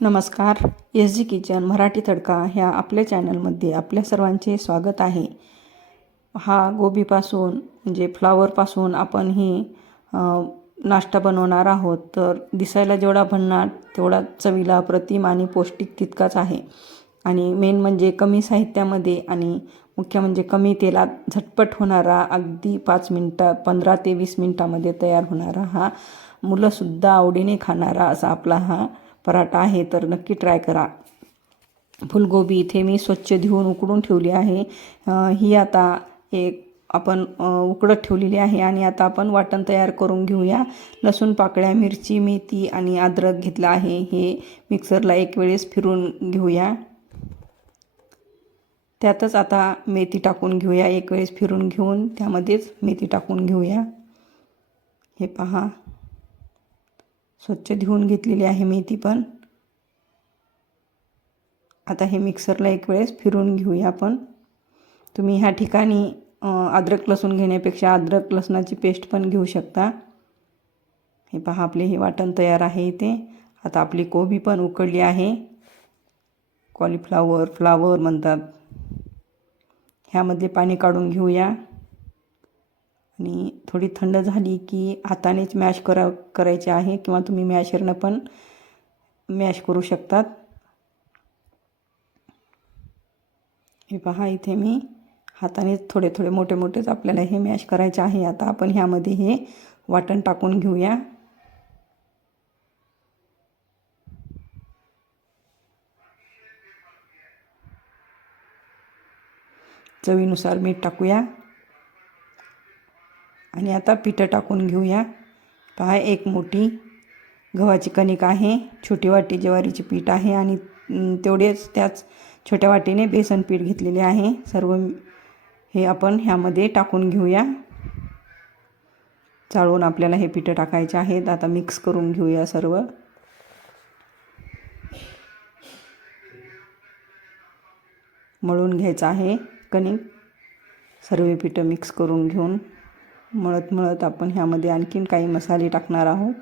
नमस्कार. S G kitchen Marathi तडका ह्या आपल्या चॅनलमध्ये आपल्या सर्वांचे स्वागत आहे. हा गोबीपासून म्हणजे फ्लावरपासून आपण ही नाश्ता बनवणार आहोत. तर दिसायला जेवढा भन्नाट तेवढा चवीला अप्रतिम आणि पौष्टिक तितकाच आहे. आणि मेन म्हणजे कमी साहित्यामध्ये आणि मुख्य म्हणजे कमी तेलात झटपट होणारा अगदी पाच मिनटं पंधरा ते वीस मिनटामध्ये तयार होणारा हा मुलंसुद्धा आवडीने खाणारा असा आपला हा पराठा आहे तर नक्की ट्राय करा. फुलगोबी इथे मी स्वच्छ धुवून उकडून ठेवली आहे. ही आता एक आपण उकडत ठेवलेली आहे आणि आता आपण वाटण तयार करून घेऊया. लसूण पाकळ्या मिरची मेथी आणि अद्रक घेतलं आहे. हे मिक्सरला एक वेळेस फिरून घेऊया. त्यातच आता मेथी टाकून घेऊया. एक वेळेस फिरून घेऊन त्यामध्येच मेथी टाकून घेऊया. हे पहा. स्वच्छ धुवून घेतलेली आहे मेथी पण. आता हे मिक्सरला एक वेळेस फिरून घेऊया आपण. तुम्ही ह्या ठिकाणी अद्रक लसूण घेण्यापेक्षा अद्रक लसणाची पेस्ट पण घेऊ शकता. हे पहा आपले हे वाटण तयार आहे इथे. आता आपली कोबी पण उकडली आहे. कॉलीफ्लावर फ्लावर म्हणतात. ह्यामधले पाणी काढून घेऊया. आणि थोडी थंड झाली की हातानेच मॅश करा करायचे आहे किंवा तुम्ही मॅशरनं पण मॅश करू शकतात. हे पहा इथे मी हातानेच थोडे थोडे मोठे मोठेच आपल्याला हे मॅश करायचे आहे. आता आपण ह्यामध्ये हे वाटण टाकून घेऊया. चवीनुसार मीठ टाकूया. आणि आता पिठं टाकून घेऊया. पहा एक मोठी गव्हाची कणिक आहे. छोटी वाटी ज्वारीची पीठ आहे आणि तेवढेच त्याच छोट्या वाटीने बेसन पीठ घेतलेले आहे. सर्व हे आपण ह्यामध्ये टाकून घेऊया. चाळून आपल्याला हे पिठं टाकायचे आहेत. आता मिक्स करून घेऊया सर्व. मळून घ्यायचं आहे कणिक. सर्व पिठं मिक्स करून घेऊन. मळत मळत आपण ह्यामध्ये आणखीन काही मसाले टाकणार आहोत.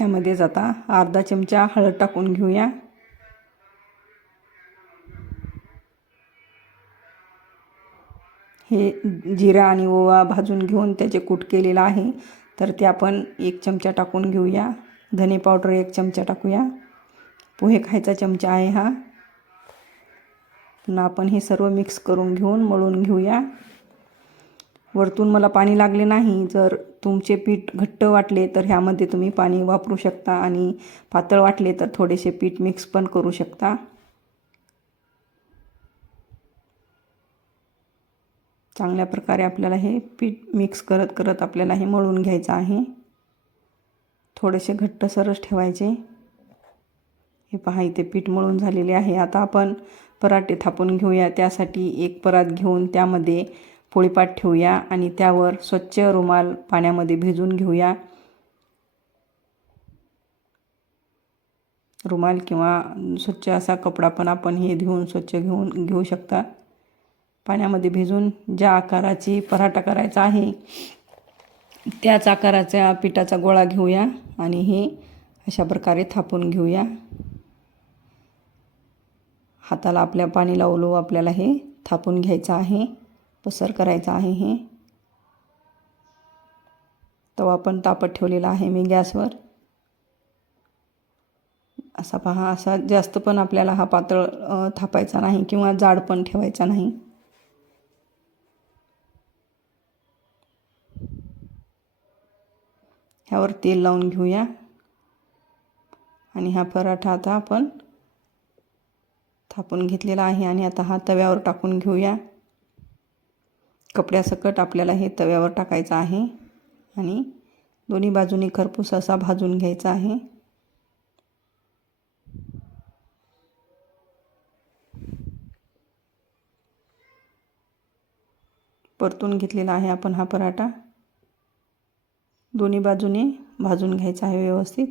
यामध्येच आता अर्धा चमचा हळद टाकून घेऊया. हे जिरा आणि ओवा भाजून घेऊन त्याचे कूट केलेलं आहे. तर ते आपण एक चमचा टाकून घेऊया. धने पावडर एक चमचा टाकूया. पोहे खायचा चमचा आहे हा. पुन्हा आपण हे सर्व मिक्स करून घेऊन मळून घेऊया. वरतून मला पाणी लागले नाही. जर तुमचे पीठ घट्ट वाटले तर ह्यामध्ये तुम्ही पाणी वापरू शकता आणि पातळ वाटले तर थोडेसे पीठ मिक्स पण करू शकता. चांगल्या प्रकारे आपल्याला हे पीठ मिक्स करत करत आपल्याला हे मळून घ्यायचं आहे. थोडेसे घट्टसरच ठेवायचे. हे पहा इथे पीठ मळून झालेले आहे. आता आपण पराठे थापून घेऊया. त्यासाठी एक परात घेऊन त्यामध्ये पोळीपाट ठेवूया आणि त्यावर स्वच्छ रुमाल पाण्यामध्ये भिजून घेऊया. रुमाल किंवा स्वच्छ असा कपडा पण आपण हे घेऊन स्वच्छ घेऊन घेऊ शकता. पाण्यामध्ये भिजून ज्या आकाराची पराठा करायचा आहे त्याच आकाराच्या पिठाचा गोळा घेऊया आणि हे अशा प्रकारे थापून घेऊया. हाताला आपल्या पाणी लावलो आपल्याला हे थापून घ्यायचं आहे. पसर करायचं आहे हे. तवा पण तापत ठेवलेला आहे मी गॅसवर. असा पहा असा जास्त पण आपल्याला हा पातळ थापायचा नाही किंवा जाड पण ठेवायचा नाही. ह्यावर तेल लावून घेऊया. आणि हा पराठा आता आपण थापून घेतलेला आहे आणि आता हा तव्यावर टाकून घेऊया. कपड्यासकट आपल्याला हे तव्यावर टाकायचं आहे आणि दोन्ही बाजूनी खरपूस असा भाजून घ्यायचा आहे. परतून घेतलेला आहे आपण हा पराठा. दोन्ही बाजूने भाजून घ्यायचा आहे व्यवस्थित.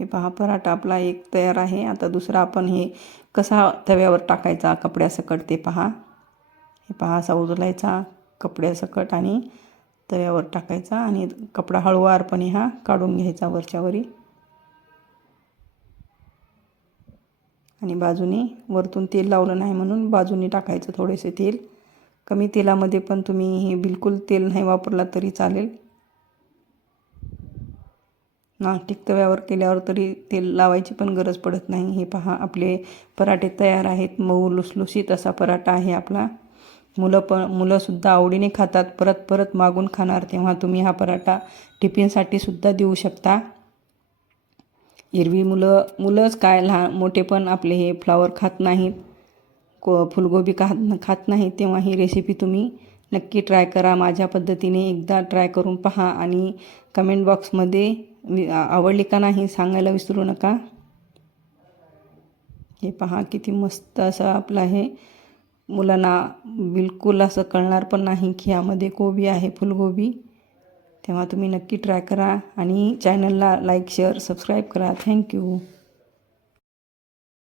हे पहा पराठा आपला एक तयार आहे. आता दुसरा आपण हे कसा तव्यावर टाकायचा कपड्यासकट ते पहा. हे पहा असा उजलायचा कपड्यासकट आणि तव्यावर टाकायचा आणि कपडा हळूवारपणे हा काढून घ्यायचा वरच्यावरी आणि बाजूने वरतून तेल लावलं नाही म्हणून बाजूने टाकायचं थोडेसे तेल. कमी तेलामध्ये पण तुम्ही हे बिलकुल तेल नाही वापरला तरी चालेल. नास्टिक तव्यावर केल्यावर तरी तेल लावायची पण गरज पडत नाही. हे पहा आपले पराठे तयार आहेत. मऊ लुसलुशीत असा पराठा आहे आपला. मुलं पण मुलंसुद्धा आवडीने खातात. परत परत मागून खाणार तेव्हा तुम्ही हा पराठा टिफिनसाठी सुद्धा देऊ शकता. हिरवी मुलं मुलंच काय लहान मोठे पण आपले हे फ्लावर खात नाहीत. को फुलगोबी खात खात नाहीत तेव्हा ही रेसिपी तुम्ही नक्की ट्राय करा. माझ्या पद्धतीने एकदा ट्राय करून पहा आणि कमेंट बॉक्समध्ये आवडली का नाही सांगायला विसरू नका. हे पहा किती मस्त असं आपलं हे मुलांना बिलकुल असं कळणार पण नाही की यामध्ये कोबी आहे फुलगोबी. तेव्हा तुम्ही नक्की ट्राय करा आणि चॅनलला लाईक शेअर सबस्क्राईब करा. Thank you